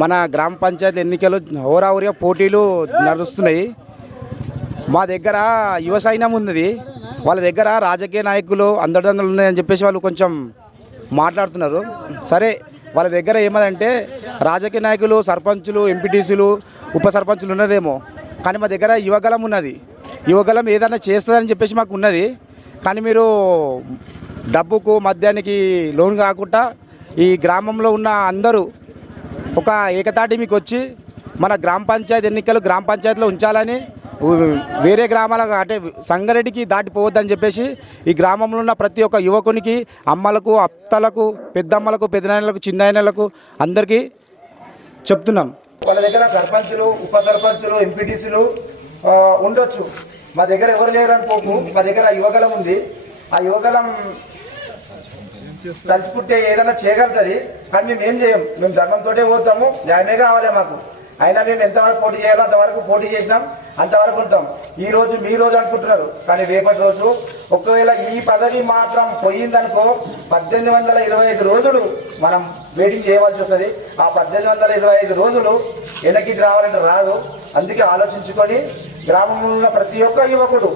మన గ్రామ పంచాయతీ ఎన్నికలు హోరాహోరీగా పోటీలు నడుస్తున్నాయి. మా దగ్గర యువ సైన్యం ఉన్నది. వాళ్ళ దగ్గర రాజకీయ నాయకులు అండదండలు ఉన్నాయని చెప్పేసి వాళ్ళు కొంచెం మాట్లాడుతున్నారు. సరే, వాళ్ళ దగ్గర ఏమదంటే రాజకీయ నాయకులు, సర్పంచులు, ఎంపీటీసీలు, ఉప సర్పంచులు ఉన్నదేమో, కానీ మా దగ్గర యువగలం ఉన్నది. యువగలం ఏదైనా చేస్తుందని చెప్పేసి మాకు ఉన్నది. కానీ మీరు డబ్బుకు మద్యానికి లోన్ కాకుండా ఈ గ్రామంలో ఉన్న అందరూ ఒక ఏకతాటి మీకు వచ్చి మన గ్రామ పంచాయతీ ఎన్నికలు గ్రామ పంచాయతీలో ఉంచాలని, వేరే గ్రామాలకు అంటే సంగారెడ్డికి దాటిపోవద్దని చెప్పేసి ఈ గ్రామంలో ఉన్న ప్రతి ఒక్క యువకునికి, అమ్మలకు, అత్తలకు, పెద్దమ్మలకు, పెద్దనాయనలకు, చిన్నాయనలకు అందరికీ చెప్తున్నాం. వాళ్ళ దగ్గర సర్పంచులు, ఉప సర్పంచులు, ఎంపీటీసీలు ఉండొచ్చు. మా దగ్గర ఎవరు లేరనుకోకు, మా దగ్గర యువగలం ఉంది. ఆ యువగలం తలుచుకుంటే ఏదైనా చేయగలుగుతుంది. కానీ మేము ఏం చేయం, మేము ధర్మంతో పోతాము. న్యాయమే కావాలి మాకు. అయినా మేము ఎంతవరకు పోటీ చేయాలో అంతవరకు పోటీ చేసినాం, అంతవరకు ఉంటాం. ఈరోజు మీ రోజు అనుకుంటున్నారు, కానీ రేపటి రోజు ఒకవేళ ఈ పదవి మాత్రం పోయిందనుకో 1825 రోజులు మనం వెయిటింగ్ చేయవలసి వస్తుంది. ఆ 1825 రోజులు వెనక్కి రావాలంటే రాదు. అందుకే ఆలోచించుకొని గ్రామంలో ఉన్న ప్రతి ఒక్క యువకుడు,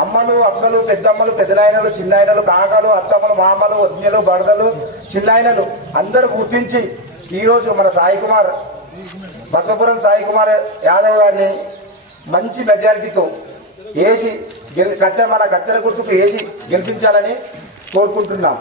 అమ్మలు, అక్కలు, పెద్దమ్మలు, పెద్దనాయనలు, చిన్నాయనలు, కాకలు, అత్తమ్మలు, మామలు, వదినలు, బడదలు, చిన్నాయనలు అందరూ గుర్తించి ఈరోజు మన సాయి కుమార్, బసవపురం సాయి కుమార్ యాదవ్ గారిని మంచి మెజారిటీతో వేసి మన కత్తెర గుర్తుకు వేసి గెలిపించాలని కోరుకుంటున్నాం.